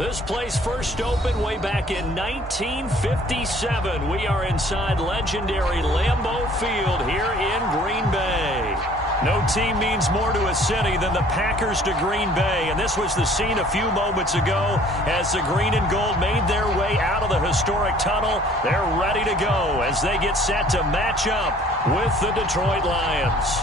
This place first opened way back in 1957. We are inside legendary Lambeau Field here in Green Bay. No team means more to a city than the Packers to Green Bay, and this was the scene a few moments ago as the green and gold made their way out of the historic tunnel. They're ready to go as they get set to match up with the Detroit Lions.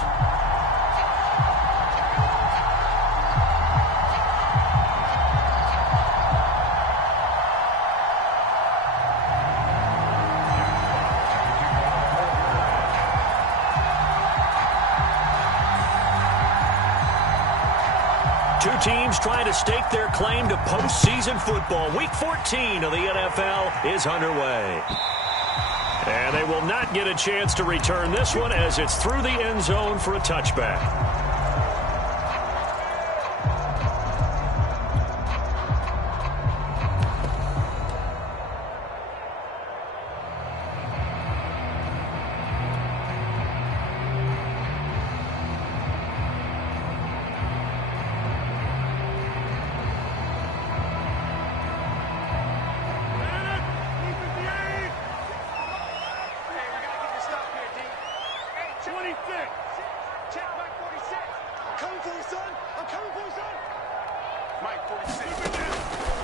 Two teams trying to stake their claim to postseason football. Week 14 of the NFL is underway. And they will not get a chance to return this one as it's through the end zone for a touchback.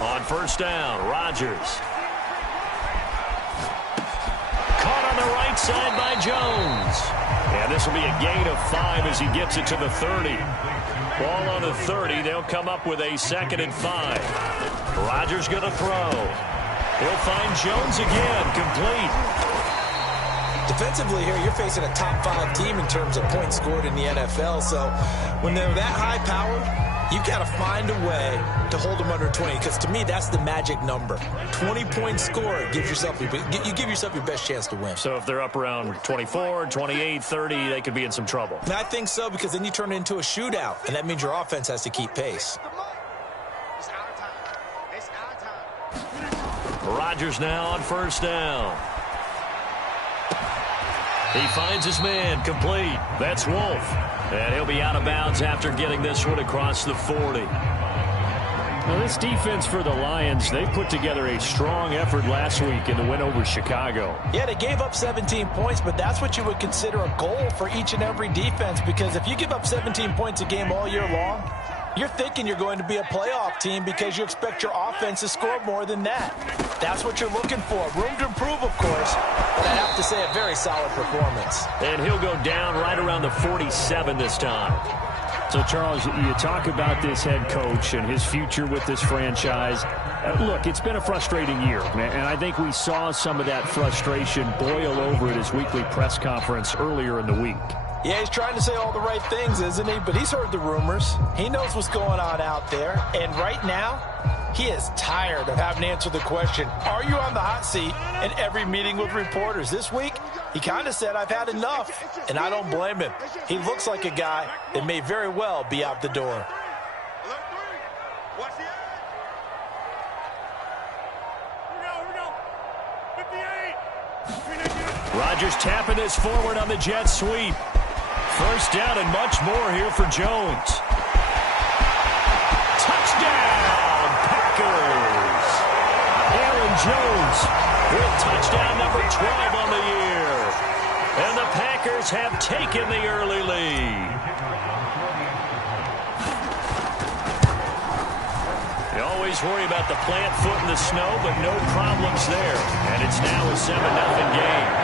On first down, Rodgers. Caught on the right side by Jones. And this will be a gain of 5 as he gets it to the 30. Ball on the 30. They'll come up with a 2nd and 5. Rodgers going to throw. He'll find Jones again, complete. Defensively here, you're facing a top 5 team in terms of points scored in the NFL. So when they're that high powered, you've got to find a way to hold them under 20, because to me, that's the magic number. 20 points scored gives yourself you give yourself your best chance to win. So if they're up around 24, 28, 30, they could be in some trouble. And I think so, because then you turn it into a shootout, and that means your offense has to keep pace. Rodgers now on first down. He finds his man, complete. That's Wolf. And he'll be out of bounds after getting this one across the 40. Now, this defense for the Lions, they put together a strong effort last week in the win over Chicago. Yeah, they gave up 17 points, but that's what you would consider a goal for each and every defense, because if you give up 17 points a game all year long, you're thinking you're going to be a playoff team because you expect your offense to score more than that. That's what you're looking for. Room to improve, of course, but I have to say a very solid performance. And he'll go down right around the 47 this time. So, Charles, you talk about this head coach and his future with this franchise. Look, it's been a frustrating year, and I think we saw some of that frustration boil over at his weekly press conference earlier in the week. Yeah, he's trying to say all the right things, isn't he? But he's heard the rumors. He knows what's going on out there. And right now, he is tired of having to answer the question, are you on the hot seat, in every meeting with reporters. This week, he kind of said, I've had enough, and I don't blame him. He looks like a guy that may very well be out the door. Rodgers tapping this forward on the jet sweep. First down and much more here for Jones. Touchdown, Packers! Aaron Jones with touchdown number 12 on the year. And the Packers have taken the early lead. You always worry about the plant foot in the snow, but no problems there. And it's now a 7-0 game.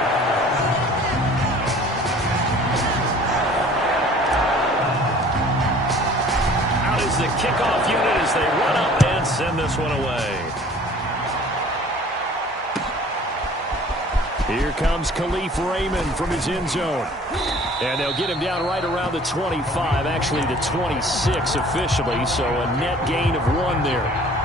The kickoff unit as they run up and send this one away. Here comes Khalif Raymond from his end zone. And they'll get him down right around the 25, actually the 26 officially, so a net gain of 1 there.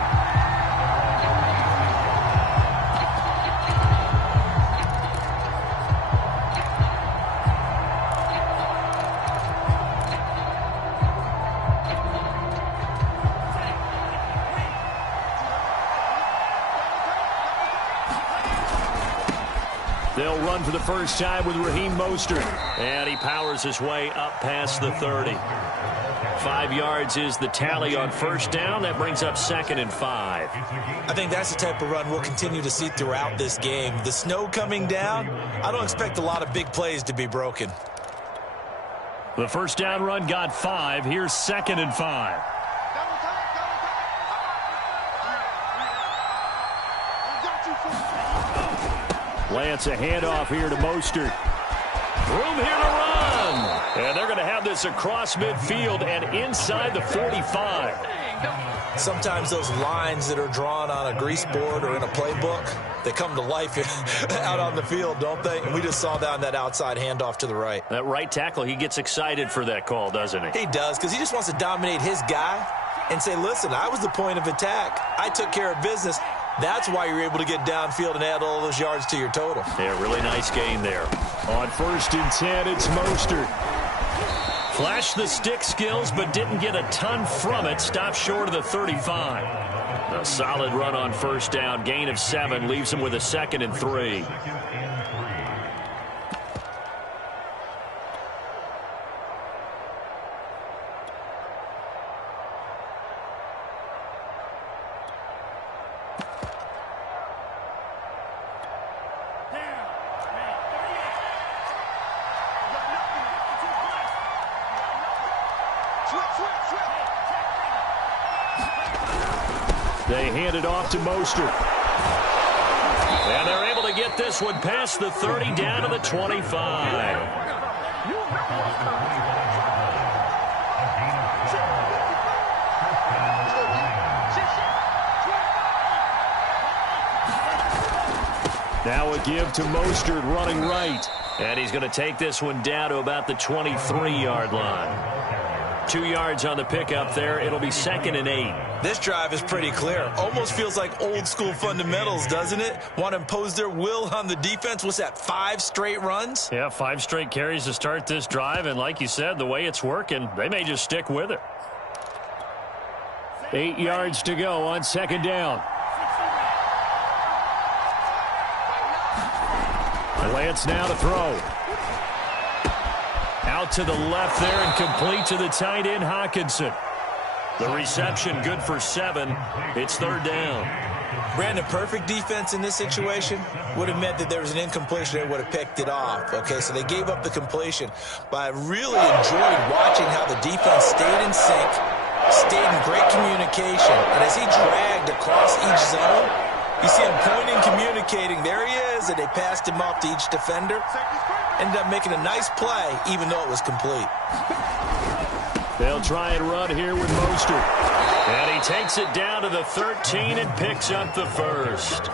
run for the first time with Raheem Mostert. And he powers his way up past the 30. 5 yards is the tally on first down. That brings up 2nd and 5. I think that's the type of run we'll continue to see throughout this game. The snow coming down, I don't expect a lot of big plays to be broken. The first down run got 5. Here's 2nd and 5. Lance, a handoff here to Mostert. Room here to run. And they're going to have this across midfield and inside the 45. Sometimes those lines that are drawn on a grease board or in a playbook, they come to life out on the field, don't they? And we just saw down that outside handoff to the right. That right tackle, he gets excited for that call, doesn't he? He does, because he just wants to dominate his guy and say, listen, I was the point of attack. I took care of business. That's why you're able to get downfield and add all those yards to your total. Yeah, really nice gain there. On 1st and 10, it's Mostert. Flashed the stick skills, but didn't get a ton from it. Stopped short of the 35. A solid run on first down. Gain of 7 leaves him with a 2nd and 3. They hand it off to Mostert. And they're able to get this one past the 30 down to the 25. Now a give to Mostert running right. And he's going to take this one down to about the 23-yard line. 2 yards on the pickup there. It'll be 2nd and 8. This drive is pretty clear. Almost feels like old school fundamentals, doesn't it? Want to impose their will on the defense. What's that, 5 straight runs? Yeah, 5 straight carries to start this drive. And like you said, the way it's working, they may just stick with it. 8 yards to go on 2nd down. Lance now to throw. Out to the left there and complete to the tight end, Hockenson. The reception good for 7. It's 3rd down. Brandon, perfect defense in this situation would have meant that there was an incompletion. They would have picked it off. Okay, so they gave up the completion. But I really enjoyed watching how the defense stayed in sync, stayed in great communication. And as he dragged across each zone, you see him pointing, communicating. There he is, and they passed him off to each defender. Ended up making a nice play, even though it was complete. They'll try and run here with Mostert. And he takes it down to the 13 and picks up the first.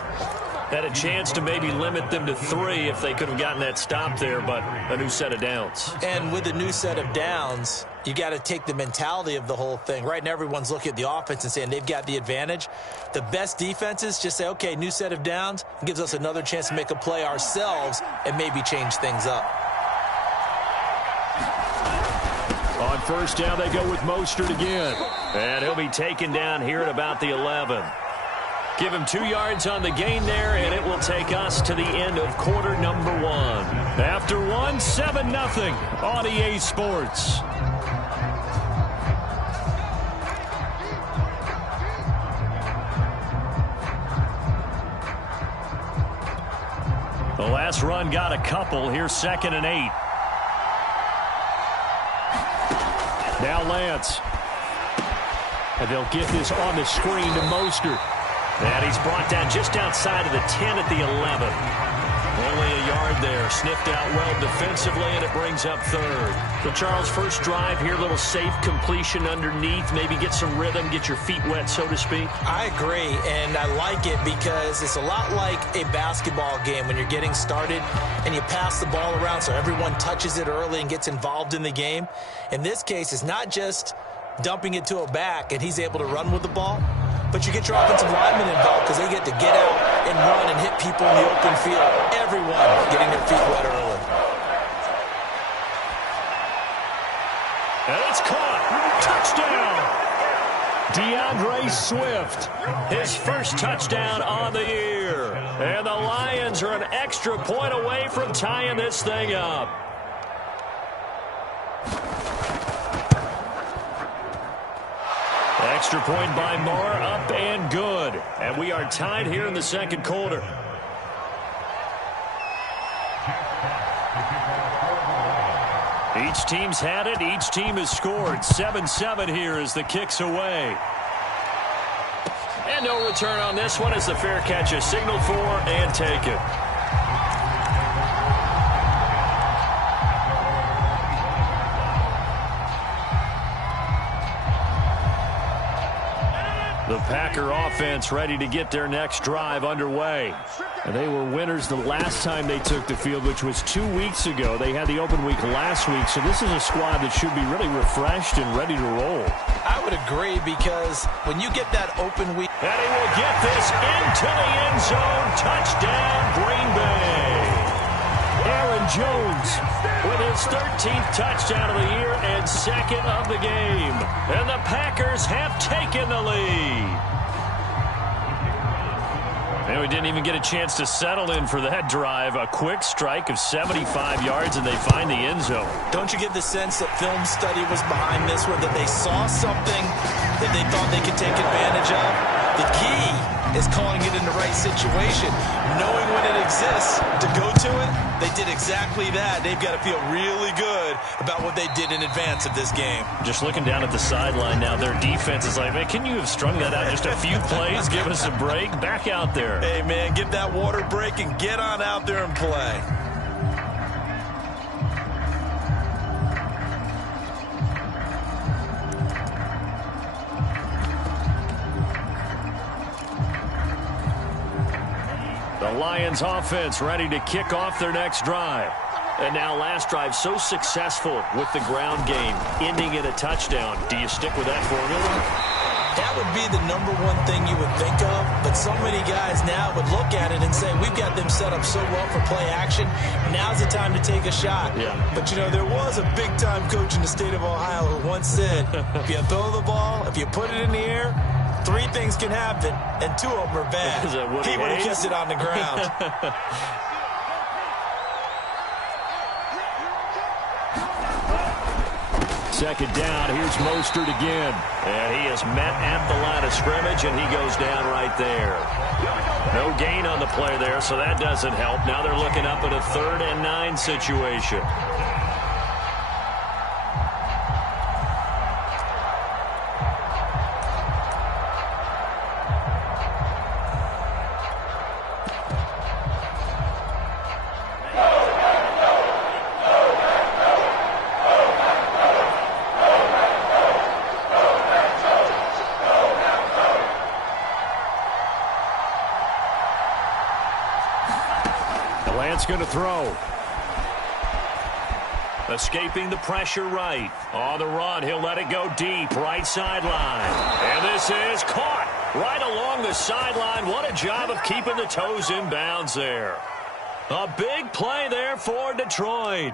Had a chance to maybe limit them to 3 if they could have gotten that stop there, but a new set of downs. And with a new set of downs, you got to take the mentality of the whole thing. Right now, everyone's looking at the offense and saying they've got the advantage. The best defenses just say, okay, new set of downs. It gives us another chance to make a play ourselves and maybe change things up. On first down, they go with Mostert again. And he'll be taken down here at about the 11. Give him 2 yards on the gain there, and it will take us to the end of quarter number 1. After 1, 7-0 on EA Sports. The last run got a couple. Here's 2nd and 8. Now Lance. And they'll get this on the screen to Mostert. And he's brought down just outside of the 10 at the 11. Only a yard there. Sniffed out well defensively, and it brings up 3rd. So, Charles, first drive here, little safe completion underneath. Maybe get some rhythm, get your feet wet, so to speak. I agree, and I like it because it's a lot like a basketball game when you're getting started and you pass the ball around so everyone touches it early and gets involved in the game. In this case, it's not just dumping it to a back and he's able to run with the ball, but you get your offensive linemen involved because they get to get out and run and hit people in the open field. Everyone getting their feet wet early. And it's caught. Touchdown. DeAndre Swift. His first touchdown on the year. And the Lions are an extra point away from tying this thing up. Extra point by Moore, up and good. And we are tied here in the second quarter. Each team's had it. Each team has scored. 7-7 here as the kick's away. And no return on this one as the fair catch is signaled for and taken. The Packer offense ready to get their next drive underway. And they were winners the last time they took the field, which was 2 weeks ago. They had the open week last week, so this is a squad that should be really refreshed and ready to roll. I would agree, because when you get that open week... And he will get this into the end zone. Touchdown, Green Bay. Aaron Jones with his 13th touchdown of the year and second of the game. And the Packers have taken the lead. And we didn't even get a chance to settle in for that drive. A quick strike of 75 yards, and they find the end zone. Don't you get the sense that film study was behind this one, that they saw something that they thought they could take advantage of? The key is calling it in the right situation, knowing when it exists to go to it. They did exactly that. They've got to feel really good about what they did in advance of this game. Just looking down at the sideline now, their defense is like, man, can you have strung that out just a few plays? Give us a break. Back out there. Hey, man, give that water break and get on out there and play. The Lions offense ready to kick off their next drive. And now last drive so successful with the ground game, ending in a touchdown. Do you stick with that formula? That would be the number one thing you would think of, but so many guys now would look at it and say, we've got them set up so well for play action. Now's the time to take a shot. Yeah. But, you know, there was a big-time coach in the state of Ohio who once said, if you throw the ball, if you put it in the air, 3 things can happen, and 2 of them are bad. He would have kept it on the ground. Second down, here's Mostert again. And he is met at the line of scrimmage, and he goes down right there. No gain on the play there, so that doesn't help. Now they're looking up at a 3rd and 9 situation. Going to throw. Escaping the pressure right. On the run, he'll let it go deep. Right sideline. And this is caught right along the sideline. What a job of keeping the toes in bounds there. A big play there for Detroit.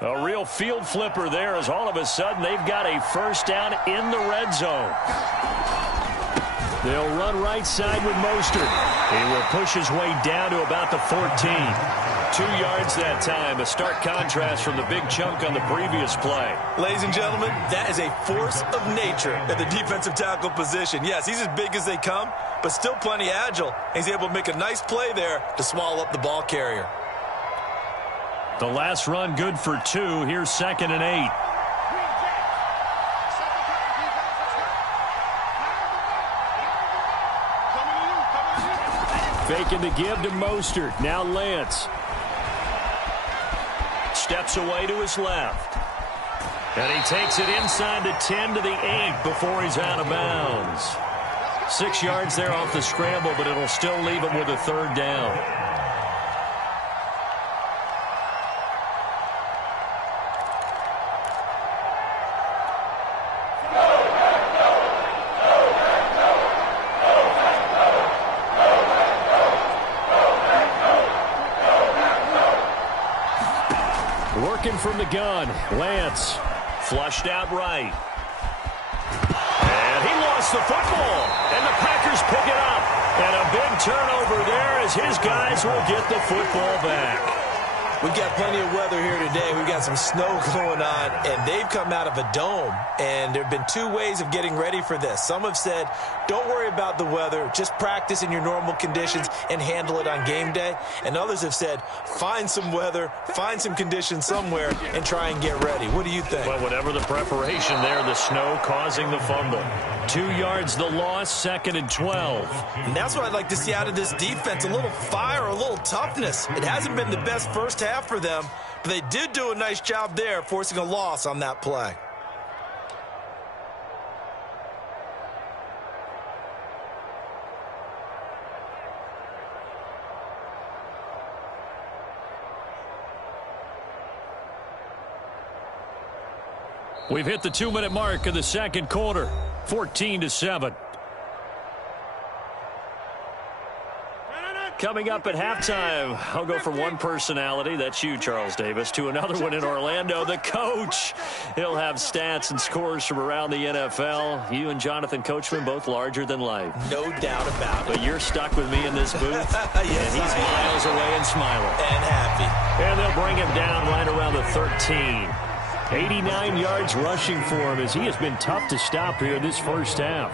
A real field flipper there, as all of a sudden they've got a first down in the red zone. They'll run right side with Mostert. He will push his way down to about the 14. 2 yards that time. A stark contrast from the big chunk on the previous play. Ladies and gentlemen, that is a force of nature at the defensive tackle position. Yes, he's as big as they come, but still plenty agile. He's able to make a nice play there to swallow up the ball carrier. The last run good for 2. Here's 2nd and 8. Faking the give to Mostert. Now Lance. Steps away to his left. And he takes it inside the 10 to the 8 before he's out of bounds. 6 yards there off the scramble, but it'll still leave him with a 3rd down. Working from the gun, Lance. Flushed out right. And he lost the football. And the Packers pick it up. And a big turnover there as his guys will get the football back. We've got plenty of weather here today. We've got some snow going on, and they've come out of a dome. And there have been two ways of getting ready for this. Some have said, don't worry about the weather. Just practice in your normal conditions and handle it on game day. And others have said, find some weather, find some conditions somewhere, and try and get ready. What do you think? Well, whatever the preparation there, the snow causing the fumble. 2 yards the loss, 2nd and 12. And that's what I'd like to see out of this defense, a little fire, a little toughness. It hasn't been the best first half for them, but they did do a nice job there, forcing a loss on that play. We've hit the 2-minute mark of the second quarter, 14-7. Coming up at halftime, I'll go from one personality, that's you, Charles Davis, to another one in Orlando, the coach. He'll have stats and scores from around the NFL. You and Jonathan Coachman, both larger than life. No doubt about it. But you're stuck with me in this booth, yes, and he's miles away and smiling. And happy. And they'll bring him down right around the 13. 89 yards rushing for him as he has been tough to stop here this first half.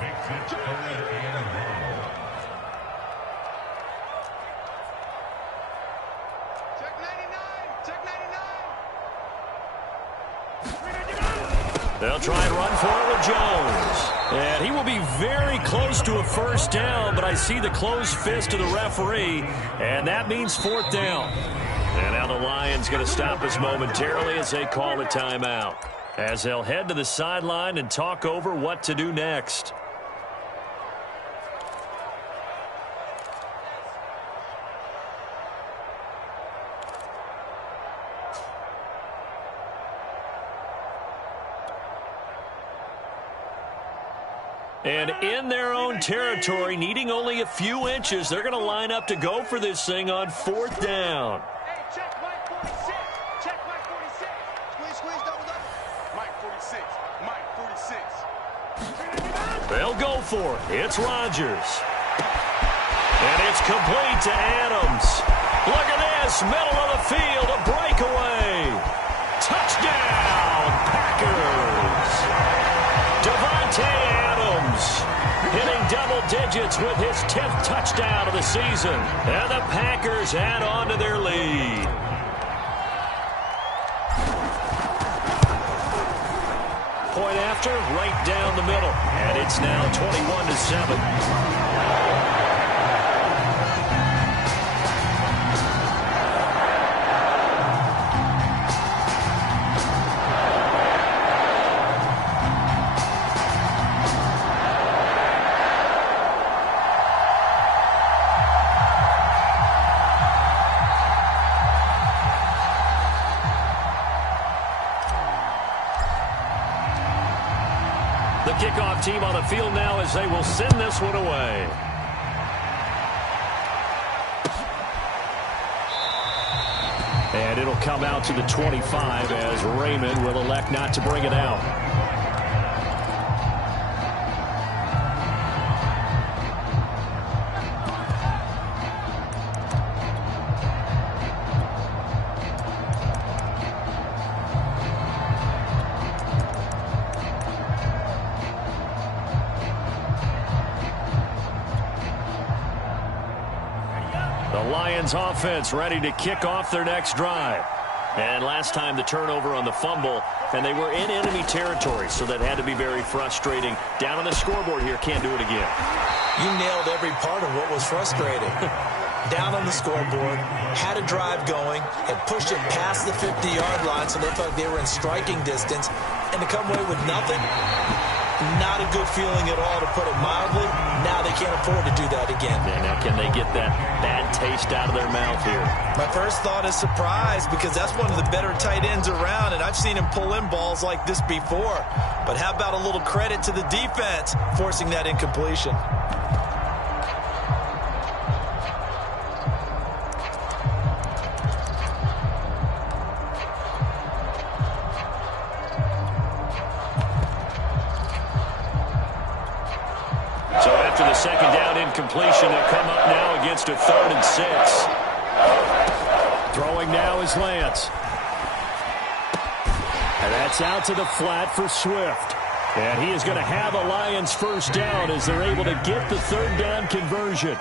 They'll try and run for it with Jones. And he will be very close to a first down, but I see the closed fist of the referee, and that means 4th down. And now the Lions going to stop us momentarily as they call a timeout, as they'll head to the sideline and talk over what to do next. And in their own territory, needing only a few inches, they're going to line up to go for this thing on 4th down. Hey, check Mike 46. Check Mike 46. Squeeze, double. Mike 46. Mike 46. They'll go for it. It's Rodgers. And it's complete to Adams. Look at this. Middle of the field. A breakaway. Touchdown, Packers. Devontae Adams hitting double digits with his 10th touchdown of the season. And the Packers add on to their lead. Point after, right down the middle. And it's now 21-7. Kickoff team on the field now as they will send this one away. And it'll come out to the 25 as Raymond will elect not to bring it out. Offense ready to kick off their next drive. And last time the turnover on the fumble, and they were in enemy territory, so that had to be very frustrating. Down on the scoreboard here, can't do it again. You nailed every part of what was frustrating. Down on the scoreboard, had a drive going, had pushed it past the 50-yard line, so they felt they were in striking distance, and to come away with nothing, not a good feeling at all, to put it mildly. Now they can't afford to do that again. Yeah, now can they get that bad taste out of their mouth here? My first thought is surprise, because that's one of the better tight ends around, and I've seen him pull in balls like this before. But how about a little credit to the defense forcing that incompletion? after the second down incompletion. They'll come up now against a 3rd and 6. Throwing now is Lance. And that's out to the flat for Swift. And he is going to have a Lions first down as they're able to get the 3rd down conversion.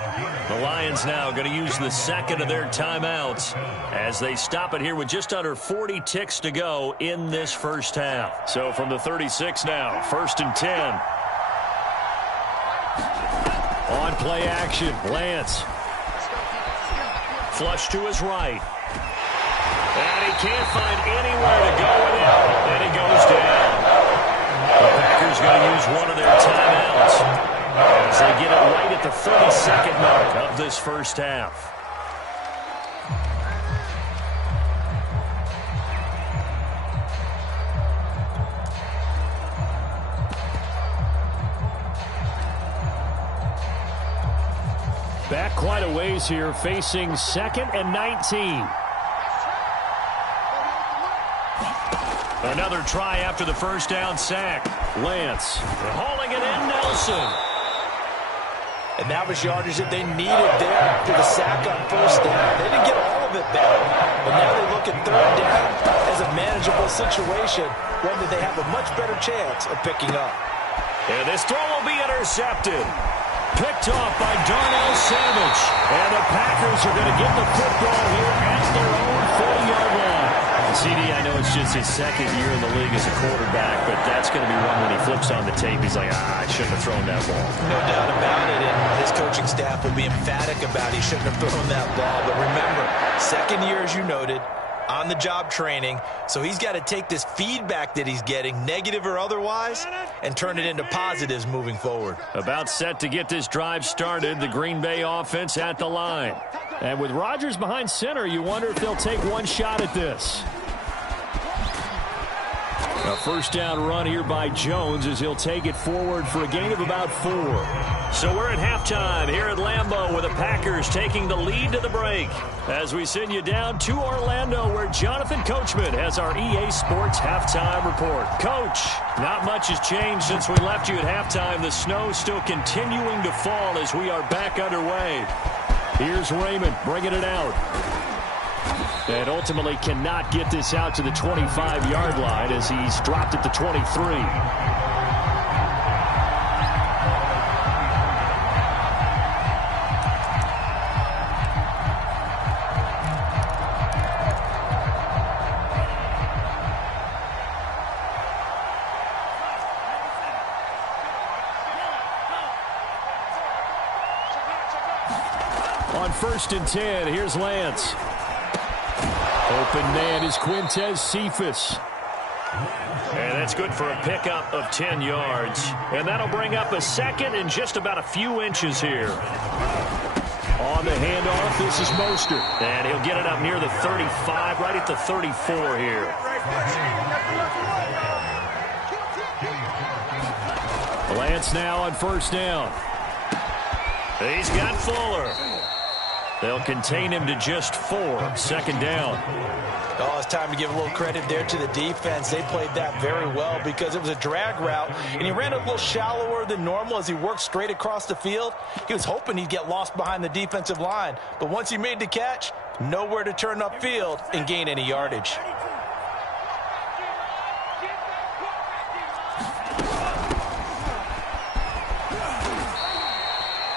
The Lions now going to use the second of their timeouts as they stop it here with just under 40 ticks to go in this first half. So from the 36 now, 1st and 10. On play action, Lance. Flush to his right. And he can't find anywhere to go with it. And he goes down. The Packers going to use one of their timeouts as they get it right at the 32nd mark of this first half. Back quite a ways here, facing 2nd and 19. Another try after the first down sack. Lance. Hauling it in, Nelson. And that was yardage that they needed there after the sack on first down. They didn't get all of it back, but now they look at 3rd down as a manageable situation, one that they have a much better chance of picking up. And this throw will be intercepted. Picked off by Darnell Savage. And the Packers are going to get the football here at their own 40-yard line. CD, I know it's just his 2nd year in the league as a quarterback, but that's going to be one when he flips on the tape. He's like, I shouldn't have thrown that ball. No doubt about it, and his coaching staff will be emphatic about he shouldn't have thrown that ball. But remember, 2nd year, as you noted, on-the-job training, so he's got to take this feedback that he's getting, negative or otherwise, and turn it into positives moving forward. About set to get this drive started, the Green Bay offense at the line. And with Rodgers behind center, you wonder if they'll take one shot at this. A first down run here by Jones as he'll take it forward for a gain of about 4. So we're at halftime here at Lambeau with the Packers taking the lead to the break. As we send you down to Orlando where Jonathan Coachman has our EA Sports halftime report. Coach, not much has changed since we left you at halftime. The snow still continuing to fall as we are back underway. Here's Raymond bringing it out. And ultimately cannot get this out to the 25-yard line as he's dropped at the 23. On 1st and 10, here's Lance. Open man is Quintez Cephas. And that's good for a pickup of 10 yards. And that'll bring up a 2nd and just about a few inches here. On the handoff, this is Mostert. And he'll get it up near the 35, right at the 34 here. Lance now on 1st down. He's got Fuller. They'll contain him to just 4. 2nd down. Oh, it's time to give a little credit there to the defense. They played that very well because it was a drag route, and he ran a little shallower than normal as he worked straight across the field. He was hoping he'd get lost behind the defensive line, but once he made the catch, nowhere to turn upfield and gain any yardage.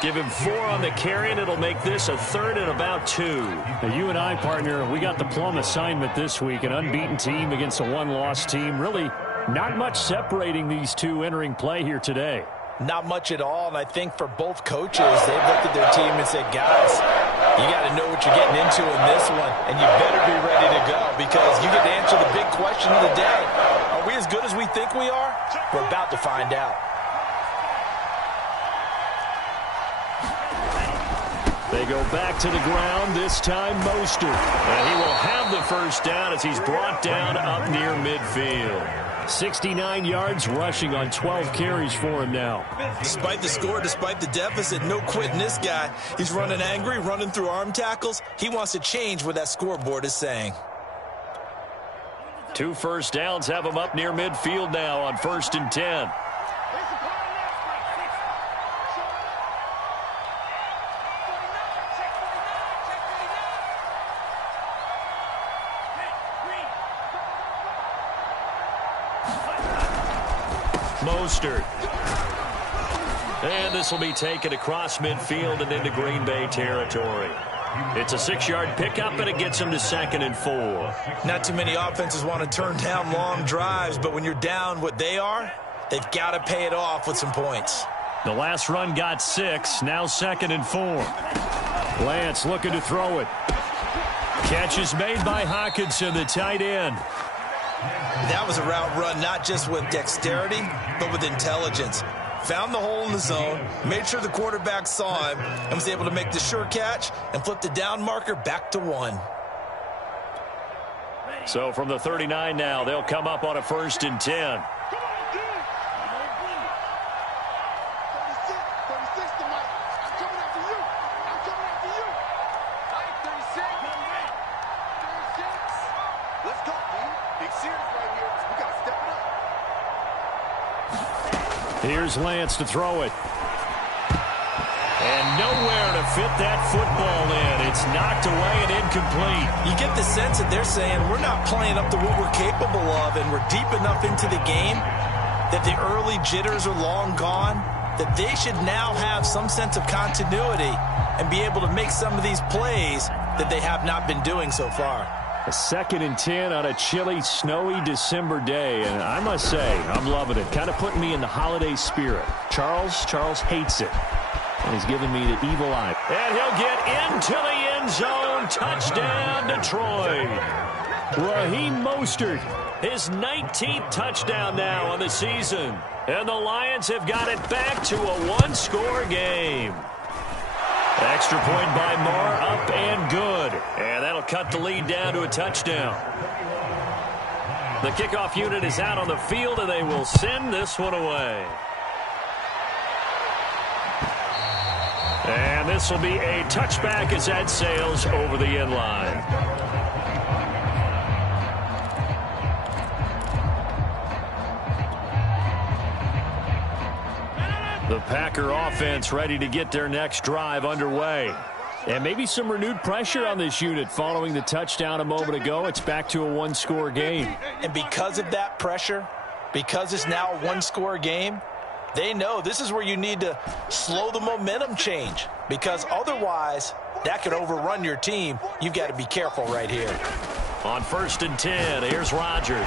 Give him 4 on the carry, and it'll make this a 3rd and about 2. Now, you and I, partner, we got the plum assignment this week. An unbeaten team against a one-loss team. Really not much separating these two entering play here today. Not much at all, and I think for both coaches, they've looked at their team and said, guys, you got to know what you're getting into in this one, and you better be ready to go because you get to answer the big question of the day. Are we as good as we think we are? We're about to find out. They go back to the ground, this time Mostert. And he will have the first down as he's brought down up near midfield. 69 yards rushing on 12 carries for him now. Despite the score, despite the deficit, no quitting this guy. He's running angry, running through arm tackles. He wants to change what that scoreboard is saying. 2 first downs have him up near midfield now on 1st and 10. Mostert. And this will be taken across midfield and into Green Bay territory. It's a 6-yard pickup, and it gets them to 2nd and 4. Not too many offenses want to turn down long drives, but when you're down what they are, they've got to pay it off with some points. The last run got 6, now 2nd and 4. Lance looking to throw it. Catch is made by Hockenson, the tight end. That was a route run not just with dexterity, but with intelligence. Found the hole in the zone, made sure the quarterback saw him, and was able to make the sure catch and flip the down marker back to 1. So from the 39 now, they'll come up on a 1st and 10. Here's Lance to throw it. And nowhere to fit that football in. It's knocked away and incomplete. You get the sense that they're saying we're not playing up to what we're capable of, and we're deep enough into the game that the early jitters are long gone, that they should now have some sense of continuity and be able to make some of these plays that they have not been doing so far. A 2nd and 10 on a chilly, snowy December day, and I must say, I'm loving it. Kind of putting me in the holiday spirit. Charles hates it, and he's giving me the evil eye. And he'll get into the end zone. Touchdown, Detroit. Raheem Mostert. His 19th touchdown now on the season. And the Lions have got it back to a 1-score game. Extra point by Moore, up and good. And that'll cut the lead down to a touchdown. The kickoff unit is out on the field, and they will send this one away. And this will be a touchback as that sails over the end line. The Packer offense ready to get their next drive underway. And maybe some renewed pressure on this unit following the touchdown a moment ago. It's back to a 1-score game. And because of that pressure, because it's now a 1-score game, they know this is where you need to slow the momentum change, because otherwise that could overrun your team. You've got to be careful right here. On 1st and 10, here's Rodgers.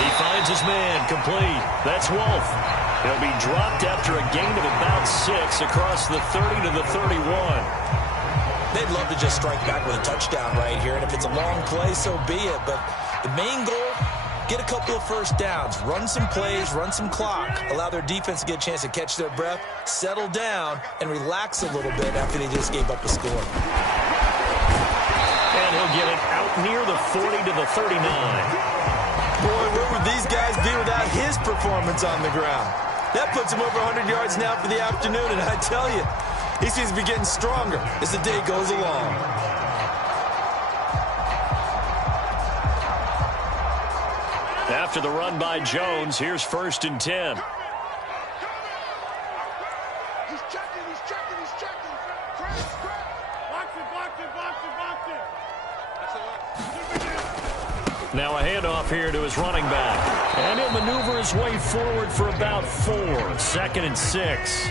He finds his man, complete. That's Wolf. He'll be dropped after a gain of about 6 across the 30 to the 31. They'd love to just strike back with a touchdown right here, and if it's a long play, so be it. But the main goal, get a couple of first downs, run some plays, run some clock, allow their defense to get a chance to catch their breath, settle down, and relax a little bit after they just gave up a score. And he'll get it out near the 40 to the 39. Boy, where would these guys be without his performance on the ground? That puts him over 100 yards now for the afternoon, and I tell you, he seems to be getting stronger as the day goes along. After the run by Jones, here's 1st and 10. He's checking. Now a handoff here to his running back. And he'll maneuver his way forward for about 4. 2nd and 6.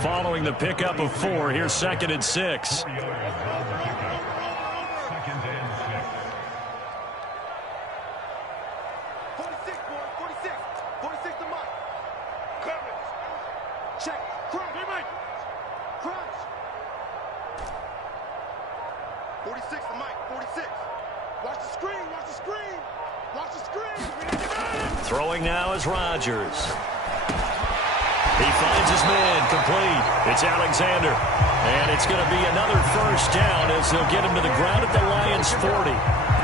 Following the pickup of 4, here's 2nd and 6. 46 to Mike. Coverage. Check. Crunch. Hey, Mike. Crunch. 46 to Mike. 46. Watch the screen. Watch the screen. Watch the screen. Throwing now is Rodgers. He finds his man, complete. It's Alexander. And it's going to be another first down as they'll get him to the ground at the Lions' 40.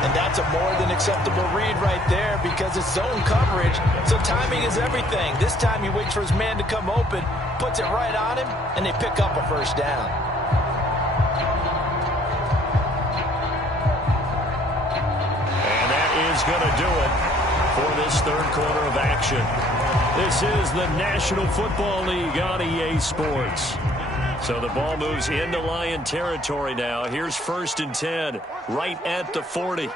And that's a more than acceptable read right there because it's zone coverage, so timing is everything. This time he waits for his man to come open, puts it right on him, and they pick up a first down. And that is going to do it for this third quarter of action. This is the National Football League on EA Sports. So the ball moves into Lion territory now. Here's 1st and 10, right at the 40.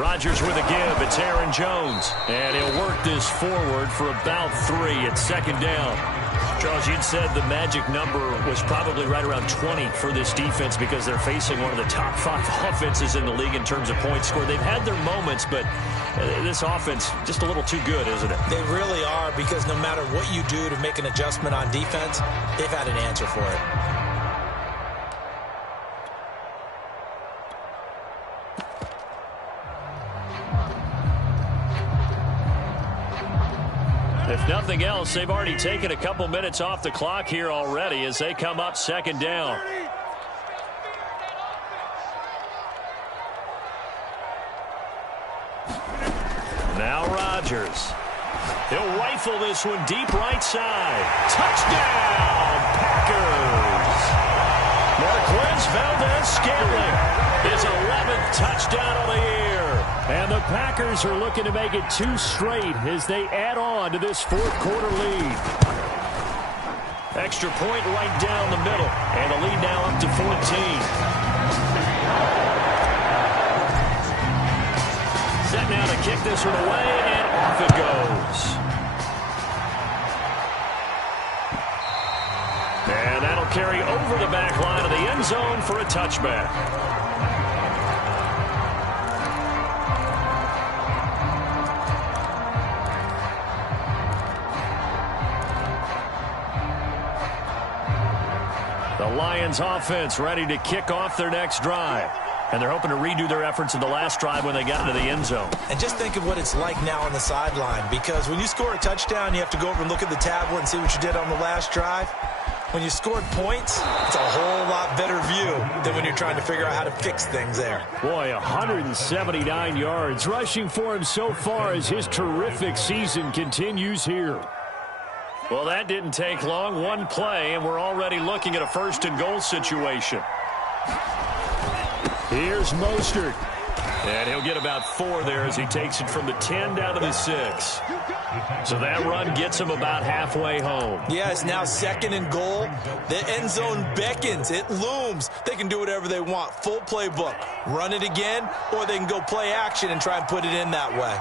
Rodgers with a give. It's Aaron Jones. And he'll work this forward for about 3 at second down. Charles, you'd said the magic number was probably right around 20 for this defense because they're facing one of the top 5 offenses in the league in terms of points scored. They've had their moments, but this offense just a little too good, isn't it? They really are, because no matter what you do to make an adjustment on defense, they've had an answer for it. If nothing else, they've already taken a couple minutes off the clock here already as they come up second down. Now Rodgers. He'll rifle this one deep right side. Touchdown, Packers! Marquez Valdez-Scantling, his 11th touchdown of the year. And the Packers are looking to make it 2 straight as they add on to this fourth quarter lead. Extra point right down the middle. And the lead now up to 14. Set now to kick this one away, and off it goes. And that'll carry over the back line of the end zone for a touchback. The Lions offense ready to kick off their next drive. And they're hoping to redo their efforts in the last drive when they got into the end zone. And just think of what it's like now on the sideline, because when you score a touchdown, you have to go over and look at the tablet and see what you did on the last drive. When you scored points, it's a whole lot better view than when you're trying to figure out how to fix things there. Boy, 179 yards rushing for him so far as his terrific season continues here. Well, that didn't take long. One play, and we're already looking at a first-and-goal situation. Here's Mostert. And he'll get about 4 there as he takes it from the 10 down to the 6. So that run gets him about halfway home. Yeah, it's now 2nd and goal. The end zone beckons. It looms. They can do whatever they want. Full playbook. Run it again, or they can go play action and try and put it in that way.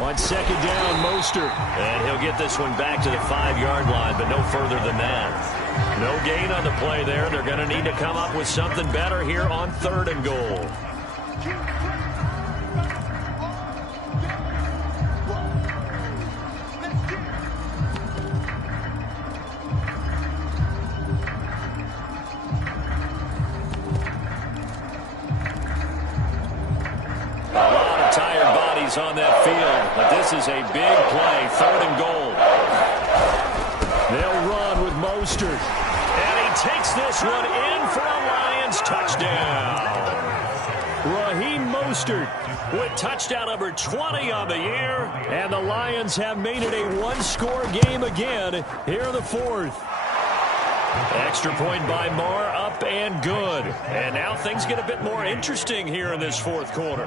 On second down, Mostert. And he'll get this one back to the 5-yard line, but no further than that. No gain on the play there. They're going to need to come up with something better here on 3rd and goal. On that field, but this is a big play. 3rd and goal. They'll run with Mostert. And he takes this one in for a Lions touchdown. Raheem Mostert with touchdown number 20 on the year. And the Lions have made it a 1-score game again here in the 4th. Extra point by Marr, up and good. And now things get a bit more interesting here in this 4th quarter.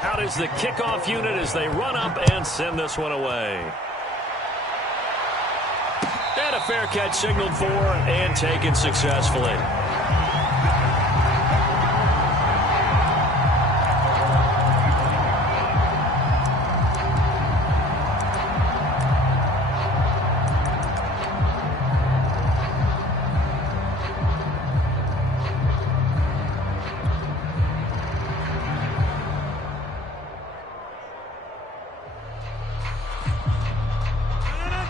Out is the kickoff unit as they run up and send this one away. And a fair catch signaled for and taken successfully.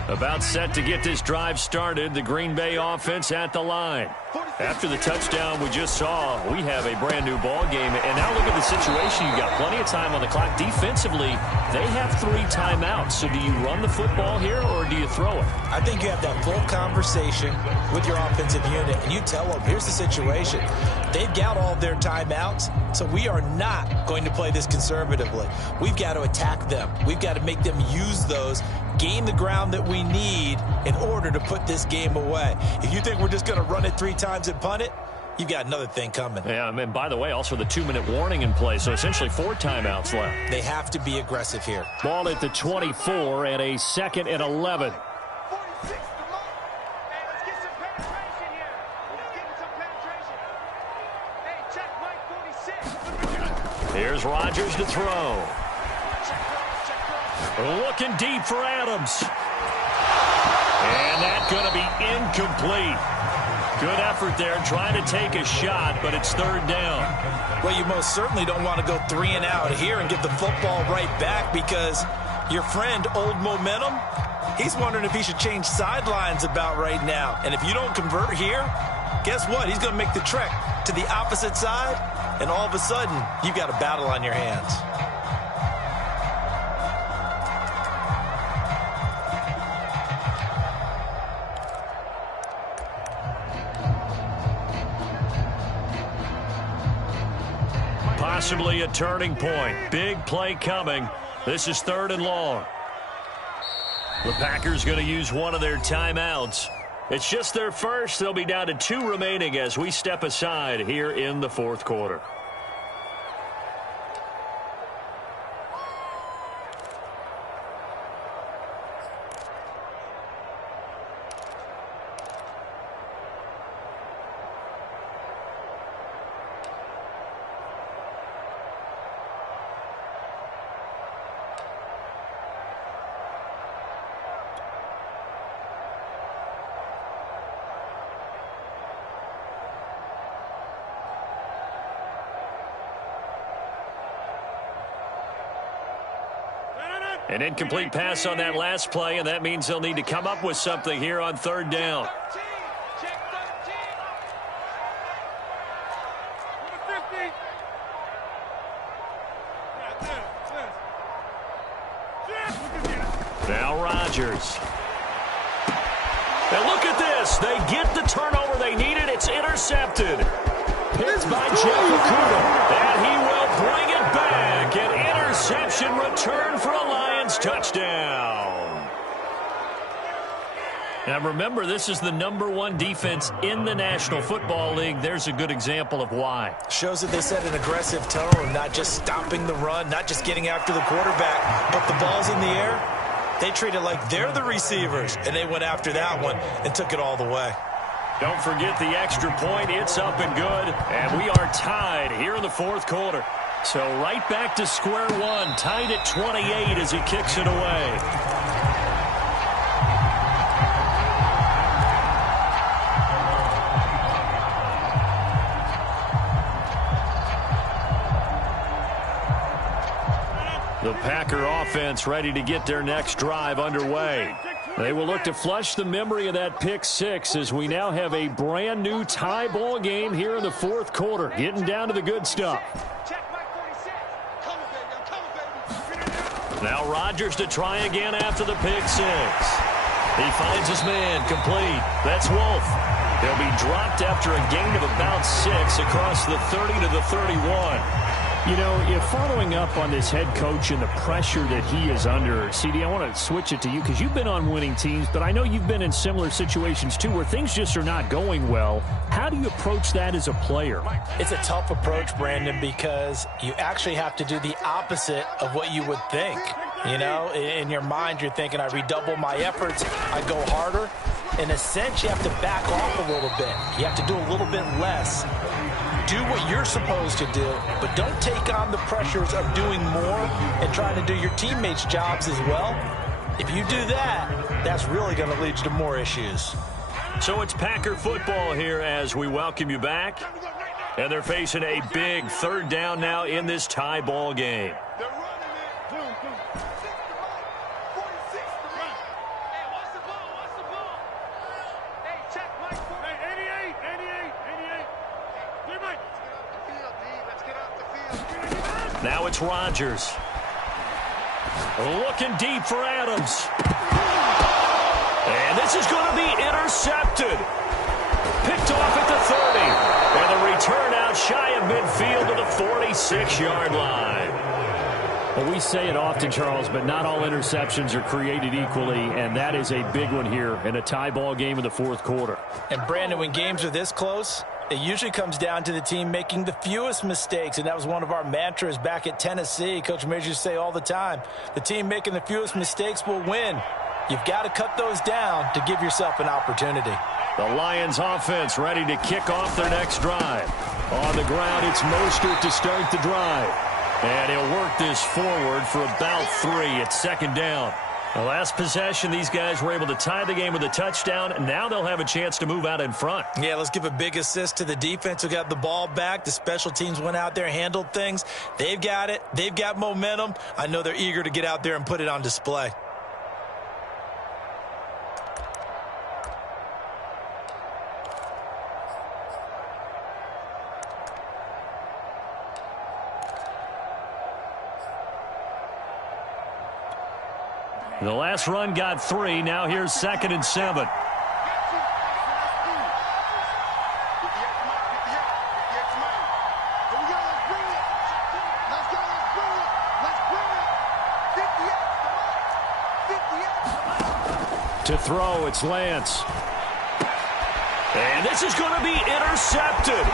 About set to get this drive started, the Green Bay offense at the line. After the touchdown we just saw, we have a brand new ball game. And now look at the situation. You've got plenty of time on the clock. Defensively, they have 3 timeouts. So do you run the football here or do you throw it? I think you have that full conversation with your offensive unit, and you tell them, here's the situation. They've got all their timeouts, so we are not going to play this conservatively. We've got to attack them. We've got to make them use those, gain the ground that we need in order to put this game away. If you think we're just going to run it 3 times and punt it, you've got another thing coming. Yeah, and by the way, also the 2-minute warning in play, so essentially 4 timeouts left. They have to be aggressive here. Ball at the 24 and a 2nd and 11. 46 to Mike. Hey, let's get some penetration here. Let's get some penetration. Hey, check Mike 46. Here's Rodgers to throw. Looking deep for Adams. And that's going to be incomplete. Good effort there, trying to take a shot, but it's 3rd down. Well, you most certainly don't want to go 3 and out here and give the football right back, because your friend, Old Momentum, he's wondering if he should change sidelines about right now. And if you don't convert here, guess what? He's going to make the trek to the opposite side, and all of a sudden, you've got a battle on your hands. Possibly a turning point. Big play coming. This is 3rd and long. The Packers going to use one of their timeouts. It's just their first. They'll be down to 2 remaining as we step aside here in the 4th quarter. An incomplete pass on that last play, and that means they'll need to come up with something here on 3rd down. Check 13. Now Rodgers. And look at this. They get the turnover they needed. It's intercepted. Picked by Jeff Okudah. And he will bring it back. An interception return for a Lions touchdown. Now remember, this is the #1 defense in the National Football League. There's a good example of why. Shows that they set an aggressive tone, not just stopping the run, not just getting after the quarterback, but the ball's in the air. They treat it like they're the receivers, and they went after that one and took it all the way. Don't forget the extra point. It's up and good. And we are tied here in the 4th quarter. So right back to square one, tied at 28 as he kicks it away. The Packer offense ready to get their next drive underway. They will look to flush the memory of that pick 6 as we now have a brand new tie ball game here in the 4th quarter. Getting down to the good stuff. Now Rodgers to try again after the pick 6. He finds his man complete. That's Wolf. He'll be dropped after a gain of about 6 across the 30 to the 31. You know, if following up on this head coach and the pressure that he is under, CD, I want to switch it to you because you've been on winning teams, but I know you've been in similar situations too where things just are not going well. How do you approach that as a player? It's a tough approach, Brandon, because you actually have to do the opposite of what you would think. You know, in your mind, you're thinking, I redouble my efforts, I go harder. In a sense, you have to back off a little bit. You have to do a little bit less. Do what you're supposed to do, but don't take on the pressures of doing more and trying to do your teammates' jobs as well. If you do that, that's really going to lead you to more issues. So it's Packer football here as we welcome you back. And they're facing a big 3rd down now in this tie ball game. Now it's Rodgers. Looking deep for Adams. And this is going to be intercepted. Picked off at the 30. And the return out shy of midfield to the 46-yard line. Well, we say it often, Charles, but not all interceptions are created equally, and that is a big one here in a tie ball game in the 4th quarter. And, Brandon, when games are this close, It usually comes down to the team making the fewest mistakes, and that was one of our mantras back at Tennessee. Coach Majors used to say all the time, the team making the fewest mistakes will win. You've got to cut those down to give yourself an opportunity. The Lions offense ready to kick off their next drive. On the ground, it's Mostert to start the drive. And he'll work this forward for about 3. It's second down. The last possession, these guys were able to tie the game with a touchdown, and now they'll have a chance to move out in front. Yeah, let's give a big assist to the defense who got the ball back. The special teams went out there, handled things. They've got it. They've got momentum. I know they're eager to get out there and put it on display. The last run got 3. Now here's 2nd and 7. To throw, it's Lance. And this is going to be intercepted.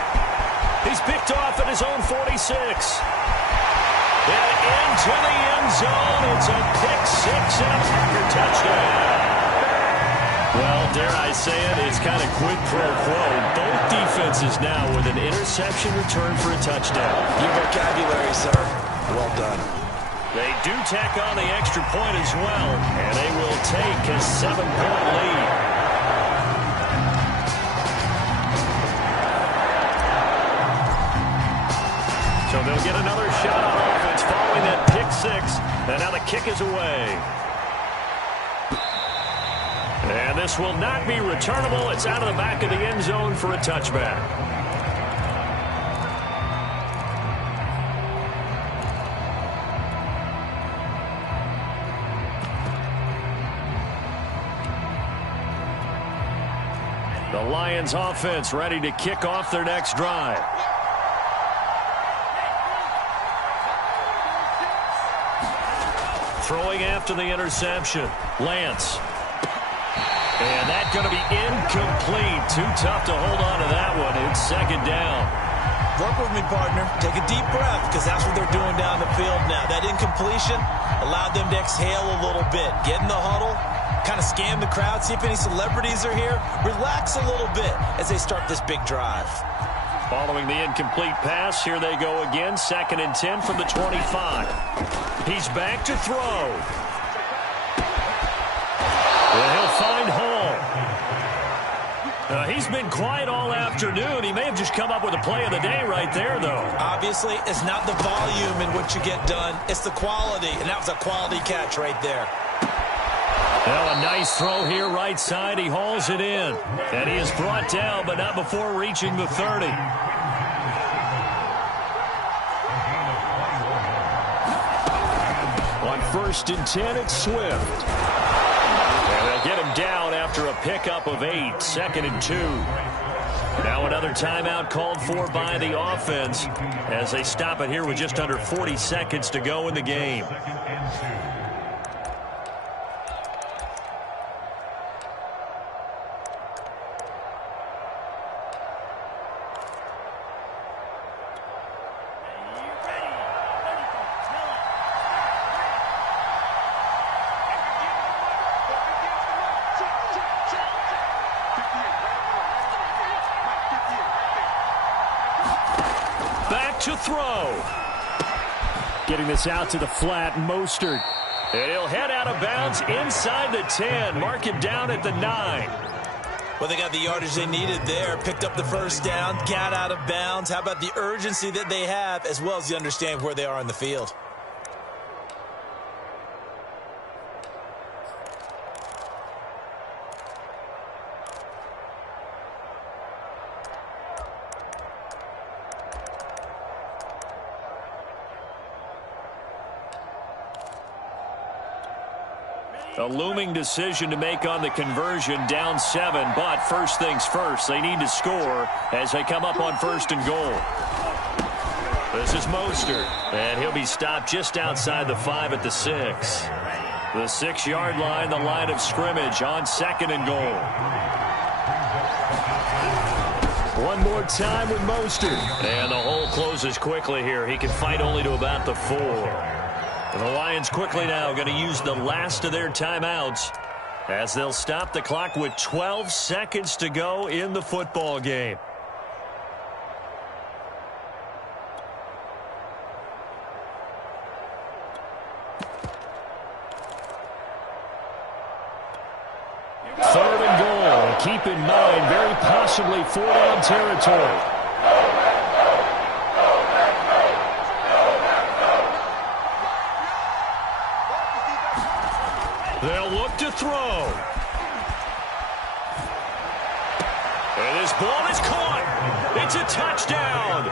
He's picked off at his own 46. And into the end zone, it's a pick-6 and a Packer touchdown. Well, dare I say it, it's kind of quid pro quo. Both defenses now with an interception return for a touchdown. Your vocabulary, sir. Well done. They do tack on the extra point as well, and they will take a 7-point lead. So they'll get another shot on offense following that pick-6, and now the kick is away. And this will not be returnable. It's out of the back of the end zone for a touchback. The Lions offense ready to kick off their next drive. Throwing after the interception, Lance. And that's going to be incomplete. Too tough to hold on to that one. It's second down. Work with me, partner. Take a deep breath, because that's what they're doing down the field now. That incompletion allowed them to exhale a little bit. Get in the huddle, kind of scan the crowd, see if any celebrities are here. Relax a little bit as they start this big drive. Following the incomplete pass, here they go again. 2nd and 10 from the 25. He's back to throw. And he'll find Hall. He's been quiet all afternoon. He may have just come up with a play of the day right there, though. Obviously, it's not the volume in what you get done. It's the quality, and that was a quality catch right there. Well, a nice throw here right side. He hauls it in. And he is brought down, but not before reaching the 30. On 1st and 10, it's Swift. And they'll get him down after a pickup of 8. 2nd and 2. Now another timeout called for by the offense as they stop it here with just under 40 seconds to go in the game. To throw. Getting this out to the flat, Mostert. And he'll head out of bounds inside the 10. Mark him down at the 9. Well, they got the yardage they needed there. Picked up the first down, got out of bounds. How about the urgency that they have, as well as the understanding where they are in the field? A looming decision to make on the conversion, down 7, but first things first, they need to score as they come up on 1st and goal. This is Mostert, and he'll be stopped just outside the 5 at the 6. The 6-yard line, the line of scrimmage on 2nd and goal. One more time with Mostert. And the hole closes quickly here. He can fight only to about the 4. And the Lions quickly now going to use the last of their timeouts as they'll stop the clock with 12 seconds to go in the football game. Third and goal. Keep in mind, very possibly 4-down territory. They'll look to throw. And this ball is caught. It's a touchdown.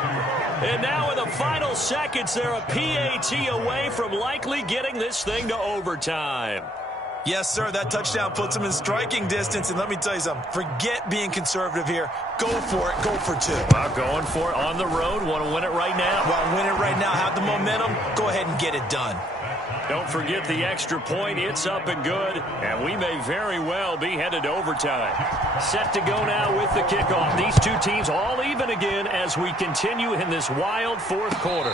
And now in the final seconds, they're a PAT away from likely getting this thing to overtime. Yes, sir, that touchdown puts them in striking distance. And let me tell you something, forget being conservative here. Go for it. Go for 2. Well, going for it on the road. Want to win it right now? Well, win it right now. Have the momentum. Go ahead and get it done. Don't forget the extra point. It's up and good. And we may very well be headed to overtime. Set to go now with the kickoff. These two teams all even again as we continue in this wild fourth quarter.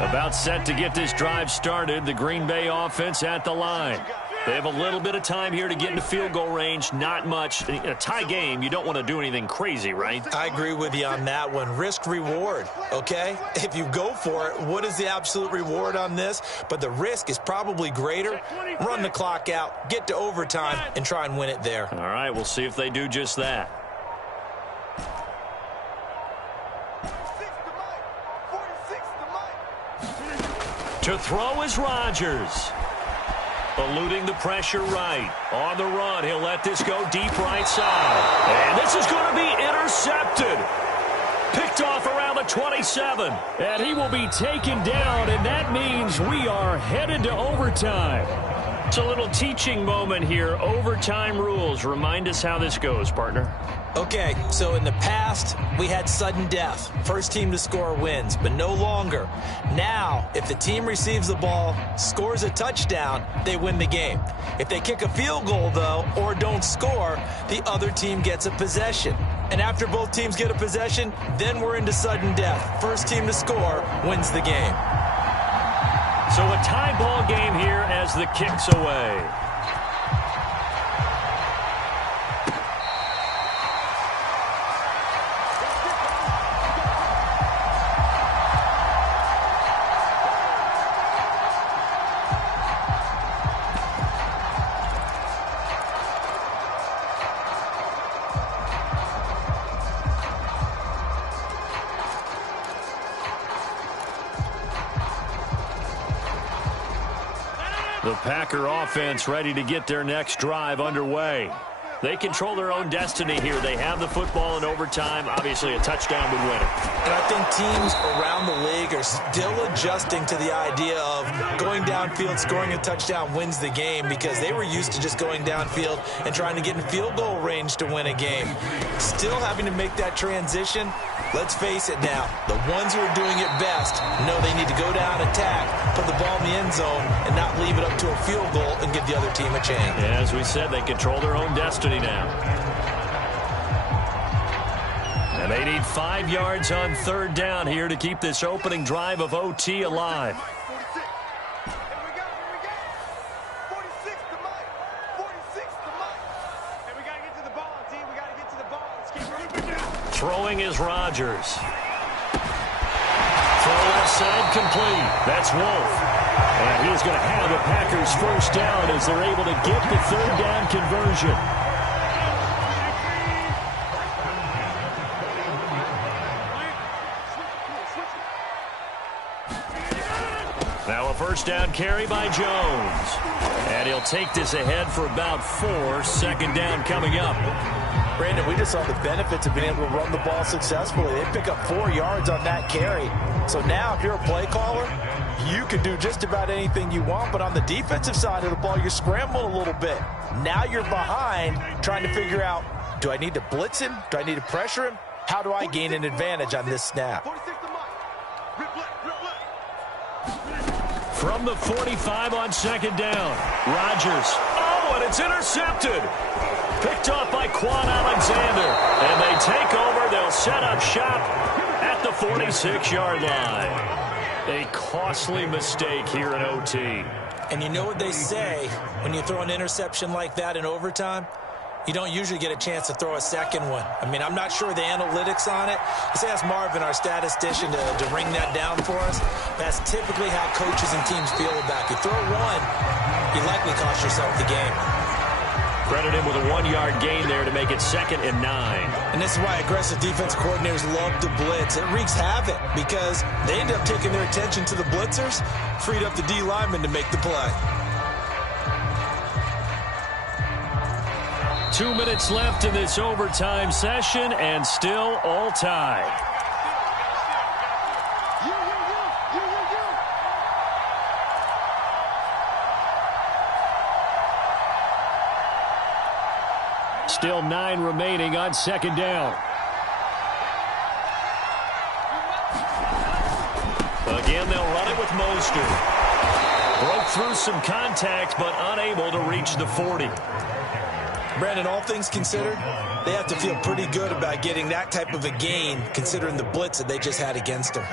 About set to get this drive started. The Green Bay offense at the line. They have a little bit of time here to get into field goal range. Not much. In a tie game, you don't want to do anything crazy, right? I agree with you on that one. Risk reward, okay? If you go for it, what is the absolute reward on this? But the risk is probably greater. Run the clock out, get to overtime, and try and win it there. All right, we'll see if they do just that. To throw is Rodgers. Eluding the pressure right. On the run, he'll let this go deep right side. And this is going to be intercepted. Picked off around the 27. And he will be taken down, and that means we are headed to overtime. It's a little teaching moment here. Overtime rules. Remind us how this goes, partner. Okay, so in the past, we had sudden death. First team to score wins, but no longer. Now, if the team receives the ball, scores a touchdown, they win the game. If they kick a field goal, though, or don't score, the other team gets a possession. And after both teams get a possession, then we're into sudden death. First team to score wins the game. So a tie ball game here as the kick's away. The Packer offense ready to get their next drive underway. They control their own destiny here. They have the football in overtime. Obviously, a touchdown would win it. And I think teams around the league are still adjusting to the idea of going downfield, scoring a touchdown wins the game, because they were used to just going downfield and trying to get in field goal range to win a game. Still having to make that transition. Let's face it now, the ones who are doing it best know they need to go down, attack, put the ball in the end zone, and not leave it up to a field goal and give the other team a chance. Yeah, as we said, they control their own destiny now. And they need 5 yards on third down here to keep this opening drive of OT alive. Throwing is Rodgers. Throw left side complete. That's Wolf. And he's going to have the Packers first down as they're able to get the third down conversion. Now a first down carry by Jones. And he'll take this ahead for about 4. Second down coming up. Brandon, we just saw the benefits of being able to run the ball successfully. They pick up 4 yards on that carry. So now if you're a play caller, you can do just about anything you want. But on the defensive side of the ball, you're scrambling a little bit. Now you're behind trying to figure out, do I need to blitz him? Do I need to pressure him? How do I gain an advantage on this snap? From the 45 on second down, Rodgers. Oh, and it's intercepted. Picked off by Quan Alexander. And they take over. They'll set up shop at the 46-yard line. A costly mistake here in OT. And you know what they say, when you throw an interception like that in overtime, you don't usually get a chance to throw a second one. I mean, I'm not sure the analytics on it. Let's ask Marvin, our statistician, to ring that down for us. That's typically how coaches and teams feel about it. You throw one, you likely cost yourself the game. Credit him with a 1-yard gain there to make it 2nd and 9. And this is why aggressive defense coordinators love to blitz. It wreaks havoc because they end up taking their attention to the blitzers, freed up the D lineman to make the play. 2 minutes left in this overtime session, and still all tied. Still 9 remaining on second down. Again, they'll run it with Mostert. Broke through some contact, but unable to reach the 40. Brandon, all things considered, they have to feel pretty good about getting that type of a gain, considering the blitz that they just had against them.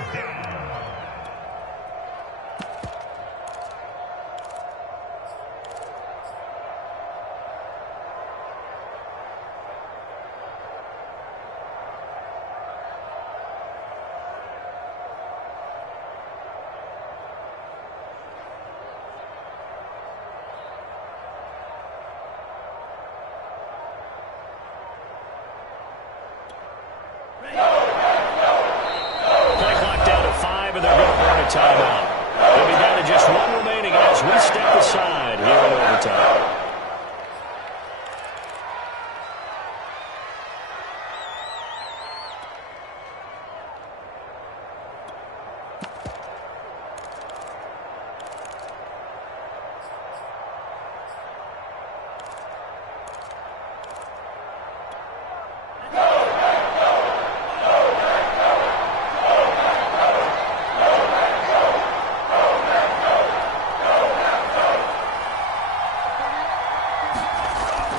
Timeout. They'll be down to just 1 remaining as we step aside here in overtime.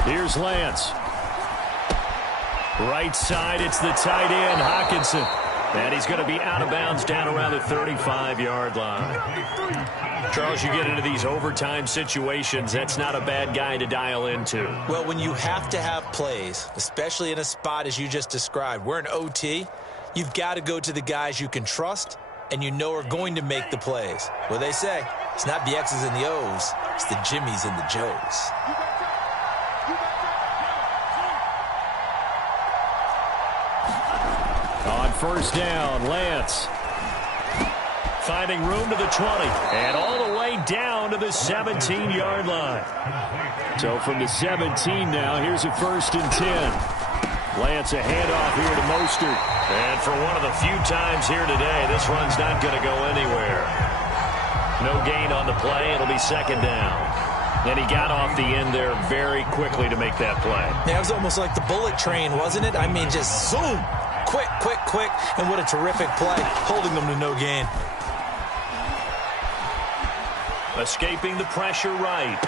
Here's Lance. Right side, it's the tight end, Hockenson. And he's going to be out of bounds down around the 35-yard line. Charles, you get into these overtime situations, that's not a bad guy to dial into. Well, when you have to have plays, especially in a spot as you just described, we're in OT, you've got to go to the guys you can trust and you know are going to make the plays. Well, they say, it's not the X's and the O's, it's the Jimmies and the Joes. On first down, Lance finding room to the 20 and all the way down to the 17-yard line. So from the 17 now, here's a 1st and 10. Lance a handoff here to Mostert. And for one of the few times here today, this run's not going to go anywhere. No gain on the play. It'll be 2nd down. And he got off the end there very quickly to make that play. Yeah, it was almost like the bullet train, wasn't it? I mean, just zoom. Quick, quick, quick. And what a terrific play, holding them to no gain. Escaping the pressure right.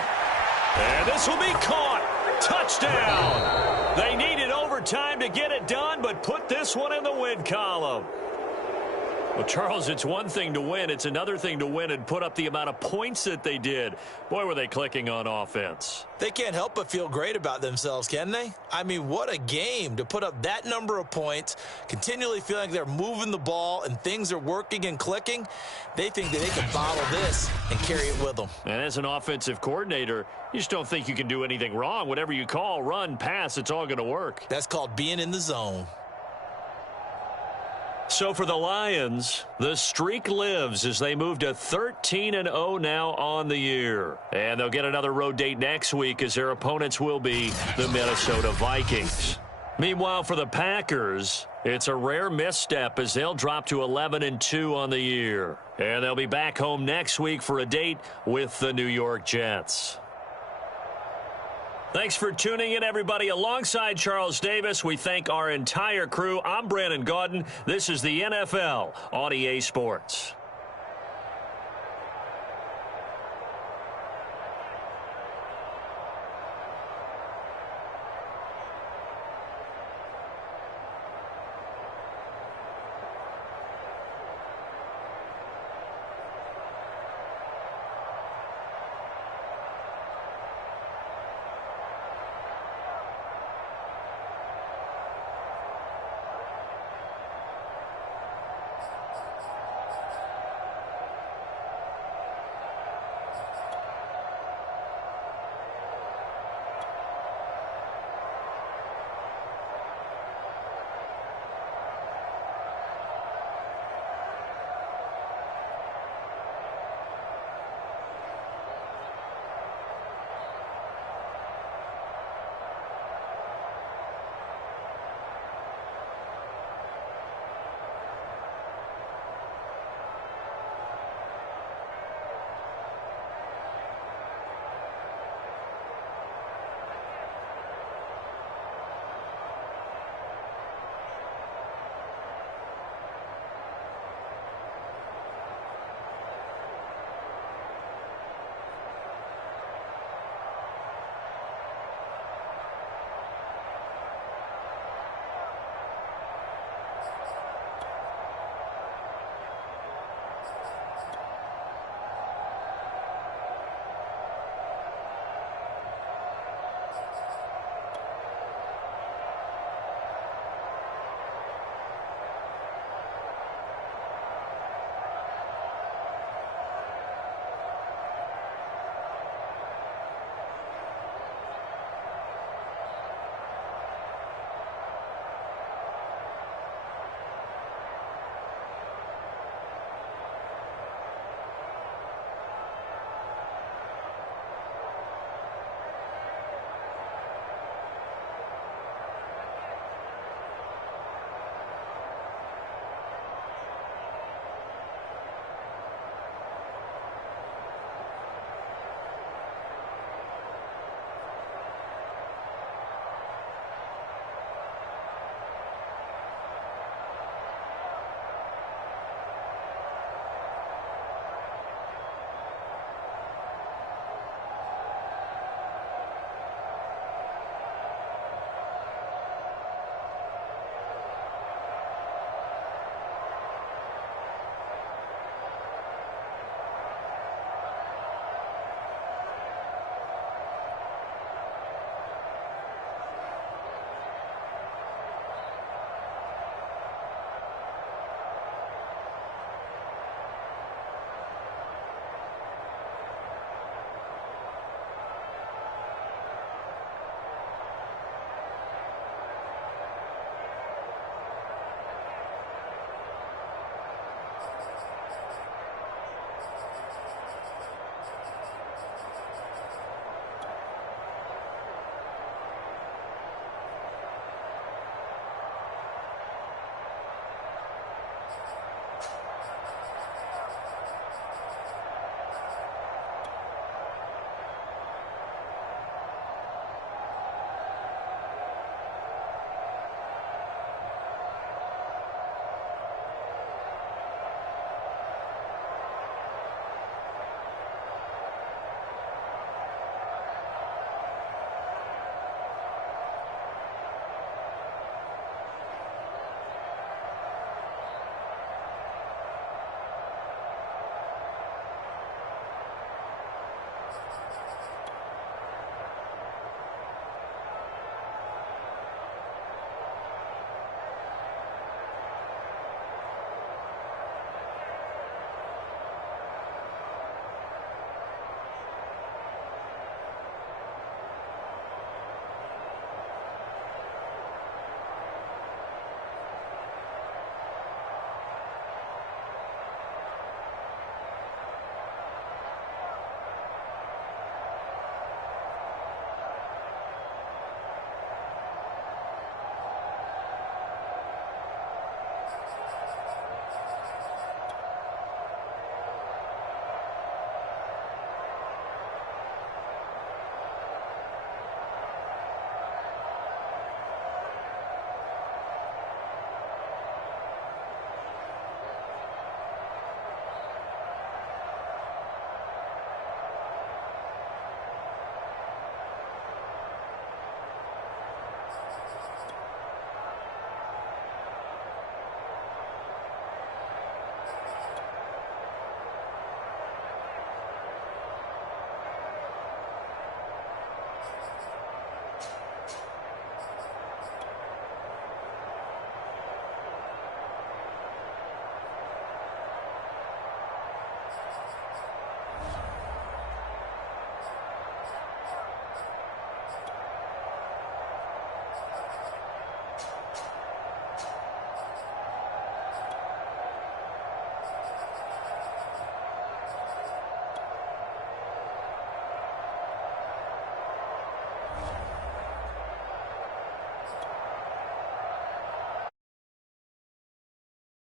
And this will be caught. Touchdown. They needed overtime to get it done, but put this one in the win column. Well, Charles, it's one thing to win. It's another thing to win and put up the amount of points that they did. Boy, were they clicking on offense. They can't help but feel great about themselves, can they? I mean, what a game to put up that number of points, continually feeling like they're moving the ball and things are working and clicking. They think that they can bottle this and carry it with them. And as an offensive coordinator, you just don't think you can do anything wrong. Whatever you call, run, pass, it's all going to work. That's called being in the zone. So for the Lions, the streak lives as they move to 13-0 now on the year. And they'll get another road date next week as their opponents will be the Minnesota Vikings. Meanwhile, for the Packers, it's a rare misstep as they'll drop to 11-2 on the year. And they'll be back home next week for a date with the New York Jets. Thanks for tuning in, everybody. Alongside Charles Davis, we thank our entire crew. I'm Brandon Gaudin. This is the NFL on EA Sports.